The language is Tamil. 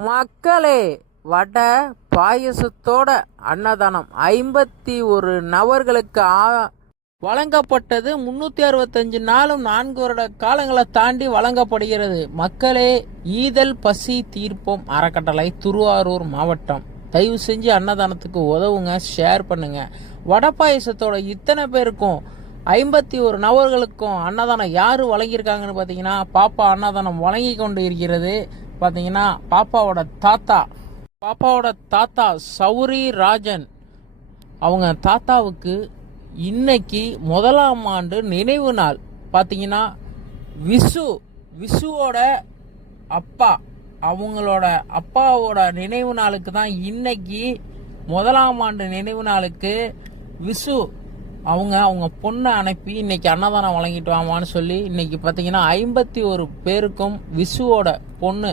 மக்களே வடை பாயசத்தோட அன்னதானம். ஐம்பத்தி ஒரு நபர்களுக்கு ஆ- வழங்கப்பட்டது முன்னூத்தி அறுபத்தஞ்சு நாளும் நான்கு வருட காலங்களை தாண்டி வழங்கப்படுகிறது. மக்களே ஈதல் பசி தீர்ப்போம் அறக்கட்டளை திருவாரூர் மாவட்டம். தயவு செஞ்சு அன்னதானத்துக்கு உதவுங்க ஷேர் பண்ணுங்க. வடை பாயசத்தோட இத்தனை பேருக்கும் ஐம்பத்தி ஒரு நபர்களுக்கும் அன்னதானம் யார் வழங்கியிருக்காங்கன்னு பார்த்தீங்கன்னா பாப்பா அன்னதானம் வழங்கி கொண்டு இருக்கிறது. பார்த்தீங்கன்னா பாப்பாவோட தாத்தா பாப்பாவோட தாத்தா சௌரி ராஜன் அவங்க தாத்தாவுக்கு இன்னைக்கு முதலாம் ஆண்டு நினைவு நாள். பார்த்தீங்கன்னா விசு விசுவோட அப்பா அவங்களோட அப்பாவோட நினைவு நாளுக்கு தான் இன்னைக்கு முதலாம் ஆண்டு நினைவு நாளுக்கு விசு அவங்க அவங்க பொண்ணை அனுப்பி இன்னைக்கு அன்னதானம் வழங்கிட்டு வாமான்னு சொல்லி இன்னைக்கு பார்த்தீங்கன்னா ஐம்பத்தி ஒரு பேருக்கும் விசுவோட பொண்ணு